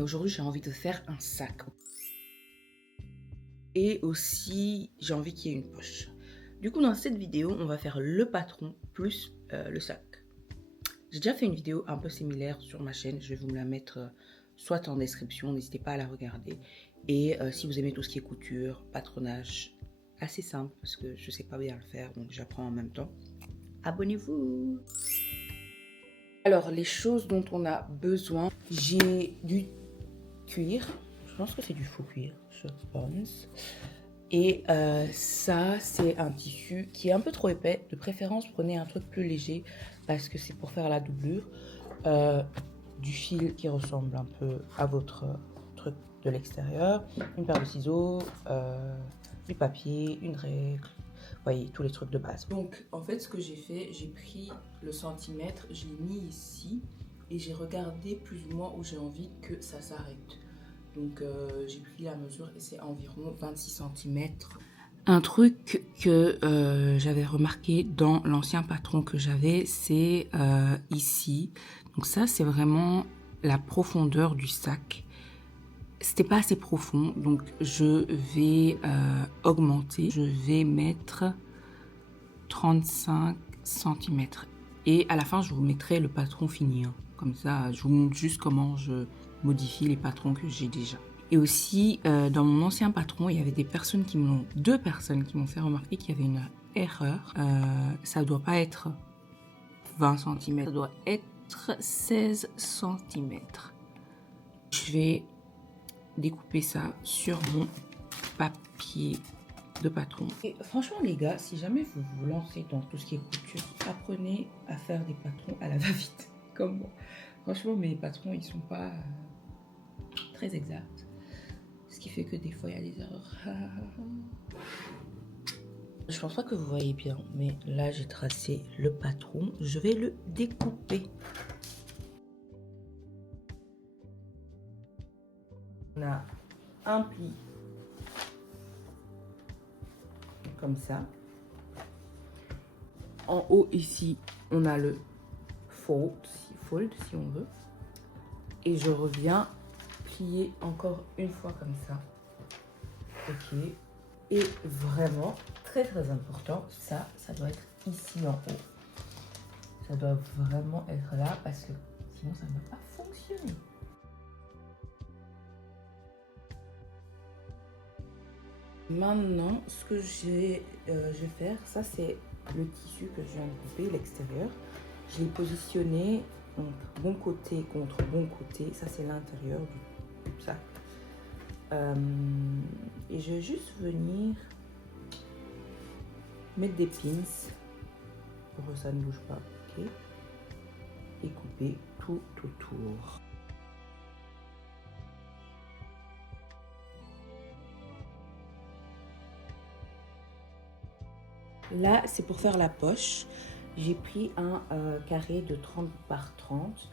Aujourd'hui, j'ai envie de faire un sac. Et aussi, j'ai envie qu'il y ait une poche. Du coup, dans cette vidéo, on va faire le patron plus le sac. J'ai déjà fait une vidéo un peu similaire sur ma chaîne. Je vais vous la mettre soit en description, n'hésitez pas à la regarder. Et si vous aimez tout ce qui est couture, patronage, assez simple parce que je sais pas bien le faire, donc j'apprends en même temps. Abonnez-vous! Alors, les choses dont on a besoin, j'ai du cuir. Je pense que c'est du faux cuir, je pense. Et ça, c'est un tissu qui est un peu trop épais. De préférence, prenez un truc plus léger parce que c'est pour faire la doublure. Du fil qui ressemble un peu à votre truc de l'extérieur. Une paire de ciseaux, du papier, une règle. Vous voyez, tous les trucs de base. Donc, en fait, ce que j'ai fait, j'ai pris le centimètre, je l'ai mis ici et j'ai regardé plus ou moins où j'ai envie que ça s'arrête. Donc, j'ai pris la mesure et c'est environ 26 cm. Un truc que j'avais remarqué dans l'ancien patron que j'avais, c'est ici. Donc ça, c'est vraiment la profondeur du sac. C'était pas assez profond, donc je vais augmenter. Je vais mettre 35 cm. Et à la fin, je vous mettrai le patron fini. Hein. Comme ça, je vous montre juste comment je modifie les patrons que j'ai déjà. Et aussi, dans mon ancien patron, il y avait deux personnes qui m'ont fait remarquer qu'il y avait une erreur. Ça doit pas être 20 cm, ça doit être 16 cm. Je vais découper ça sur mon papier de patron. Et franchement les gars, si jamais vous vous lancez dans tout ce qui est couture, apprenez à faire des patrons à la va-vite, comme moi. Franchement, mes patrons, ils sont pas très exacts. Ce qui fait que des fois, il y a des erreurs. Je pense pas que vous voyez bien, mais là, j'ai tracé le patron. Je vais le découper. On a un pli comme ça. En haut, ici, on a le fold si on veut. Et je reviens plier encore une fois comme ça. Ok. Et vraiment, très très important, ça doit être ici en haut. Ça doit vraiment être là parce que sinon ça ne va pas fonctionner. Maintenant, ce que je vais faire, ça c'est le tissu que je viens de couper, l'extérieur. Je l'ai positionné, donc bon côté contre bon côté. Ça c'est l'intérieur du sac. Et je vais juste venir mettre des pins pour que ça ne bouge pas, ok? Et couper tout autour. Là, c'est pour faire la poche. J'ai pris un carré de 30 par 30.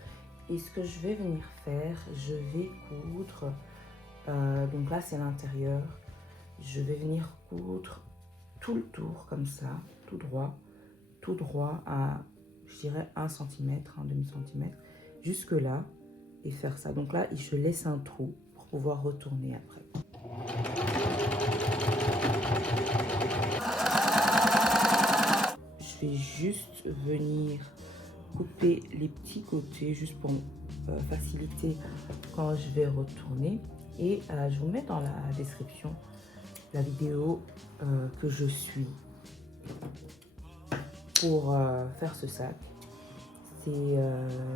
Et ce que je vais venir faire, je vais coudre. Donc là, c'est l'intérieur. Je vais venir coudre tout le tour comme ça, tout droit à, je dirais, 1 cm, un demi-centimètre, jusque là, et faire ça. Donc là, je laisse un trou pour pouvoir retourner après. Je vais juste venir couper les petits côtés, juste pour faciliter quand je vais retourner. Et je vous mets dans la description la vidéo que je suis pour faire ce sac. C'est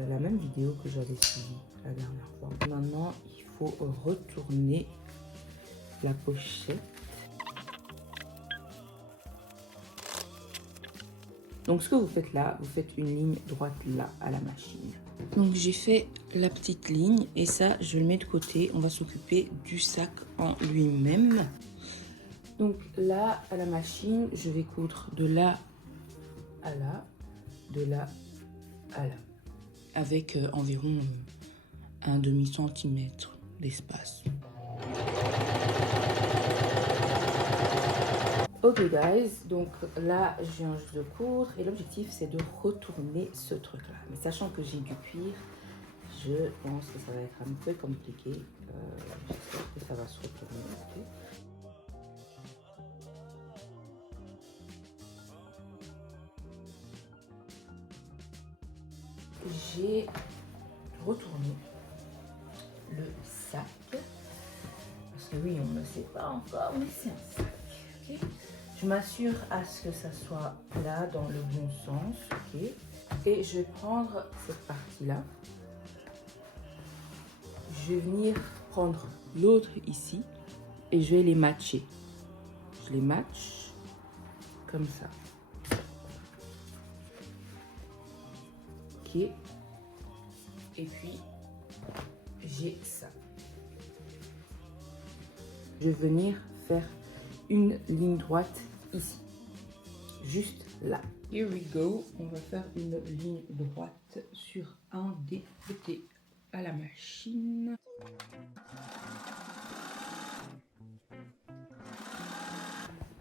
la même vidéo que j'avais suivie la dernière fois. Maintenant, il faut retourner la pochette. Donc, ce que vous faites là, vous faites une ligne droite là à la machine. Donc, j'ai fait la petite ligne et ça, je le mets de côté. On va s'occuper du sac en lui-même. Donc là, à la machine, je vais coudre de là à là, de là à là, avec environ un demi-centimètre d'espace. Ok guys, donc là je viens de coudre et l'objectif c'est de retourner ce truc là. Mais sachant que j'ai du cuir, Je pense que ça va être un peu compliqué. J'espère que ça va se retourner. Okay. J'ai retourné le sac. Parce que oui, on ne sait pas encore, mais c'est un sac. Okay. Je m'assure à ce que ça soit là dans le bon sens. Okay. Et je vais prendre cette partie-là. Je vais venir prendre l'autre ici et je vais les matcher. Je les match comme ça. Ok. Et puis, j'ai ça. Je vais venir faire une ligne droite ici. Juste là. Here we go. On va faire une ligne droite sur un des côtés à la machine.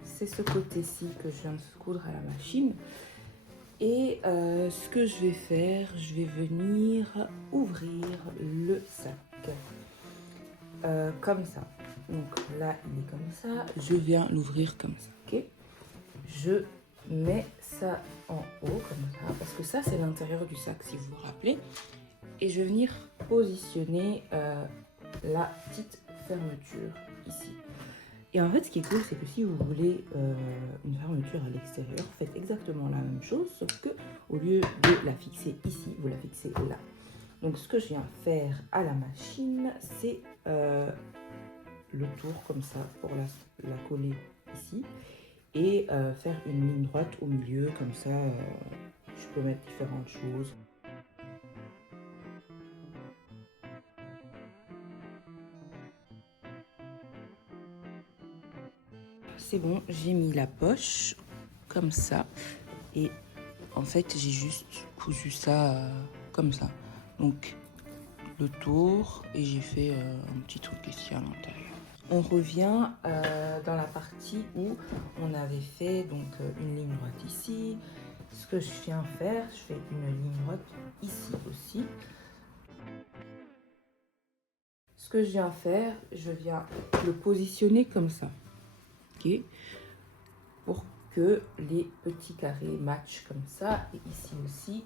C'est ce côté-ci que je viens de coudre à la machine. Et ce que je vais faire, je vais venir ouvrir le sac. Comme ça. Donc là, il est comme ça. Je viens l'ouvrir comme ça. Ok. Je mets ça en haut comme ça. Parce que ça, c'est l'intérieur du sac, si vous vous rappelez. Et je vais venir positionner la petite fermeture ici. Et en fait, ce qui est cool, c'est que si vous voulez une fermeture à l'extérieur, faites exactement la même chose, sauf que au lieu de la fixer ici, vous la fixez là. Donc, ce que je viens faire à la machine, c'est le tour comme ça pour la coller ici et faire une ligne droite au milieu, comme ça, je peux mettre différentes choses. C'est bon, j'ai mis la poche comme ça et en fait j'ai juste cousu ça comme ça. Donc le tour et j'ai fait un petit truc ici à l'intérieur. On revient dans la partie où on avait fait donc une ligne droite ici. Ce que je viens faire, je fais une ligne droite ici aussi. Ce que je viens faire, je viens le positionner comme ça. Ok, pour que les petits carrés matchent comme ça et ici aussi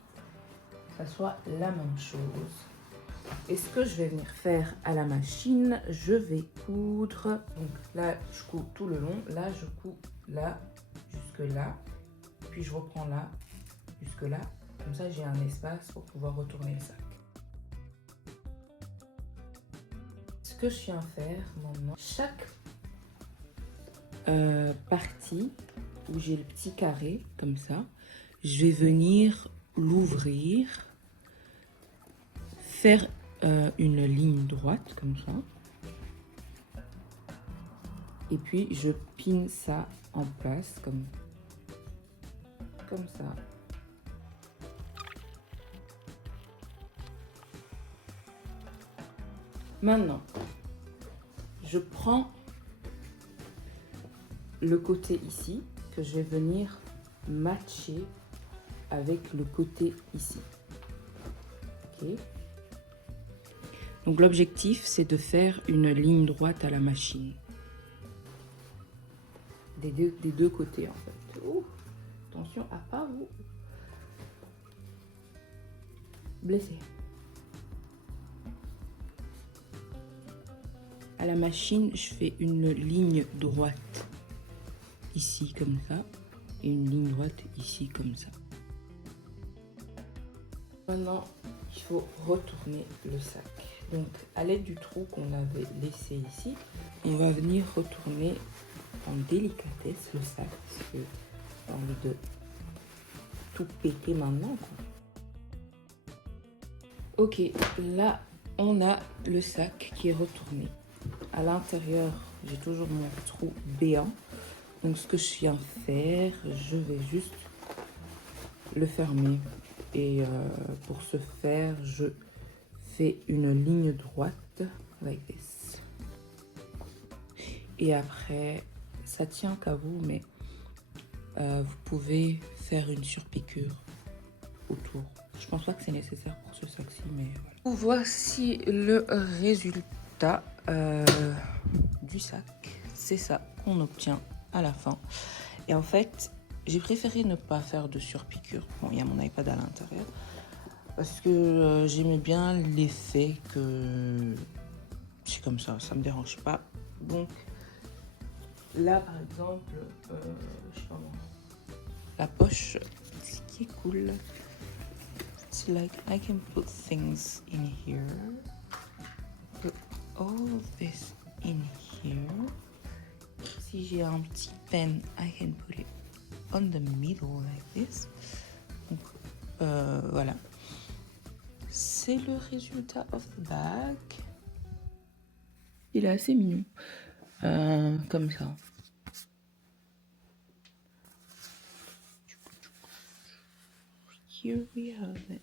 ça soit la même chose. Et ce que je vais venir faire à la machine, je vais coudre. Donc là je couds tout le long, là je couds là jusque là, puis je reprends là jusque là, comme ça j'ai un espace pour pouvoir retourner le sac. Ce que je viens faire maintenant, chaque partie où j'ai le petit carré comme ça, je vais venir l'ouvrir, faire une ligne droite comme ça et puis je pine ça en place comme ça. Maintenant je prends le côté ici que je vais venir matcher avec le côté ici. Ok. Donc l'objectif c'est de faire une ligne droite à la machine. Des deux côtés en fait. Ouh, attention à pas vous blesser. À la machine, je fais une ligne droite ici comme ça et une ligne droite ici comme ça. Maintenant, il faut retourner le sac. Donc, à l'aide du trou qu'on avait laissé ici, on va venir retourner en délicatesse le sac parce que j'ai envie de tout péter maintenant, quoi. Ok, là, on a le sac qui est retourné. À l'intérieur, j'ai toujours mon trou béant. Donc, ce que je viens faire, je vais juste le fermer. Et pour ce faire, je fais une ligne droite, like this. Et après, ça tient qu'à vous, mais vous pouvez faire une surpiqûre autour. Je pense pas que c'est nécessaire pour ce sac-ci, mais voilà. Voici le résultat du sac. C'est ça qu'on obtient à la fin. Et en fait, j'ai préféré ne pas faire de surpiqûre. Bon, il y a mon iPad à l'intérieur. Parce que j'aimais bien l'effet que c'est comme ça me dérange pas. Donc là, par exemple, je sais pas moi, la poche, ce qui est cool, c'est like I can put things in here. Put all of this in here. Si j'ai un petit pen, I can put it on the middle like this. Donc voilà. C'est le résultat of the bag. Il est assez mignon. Comme ça. Here we have it.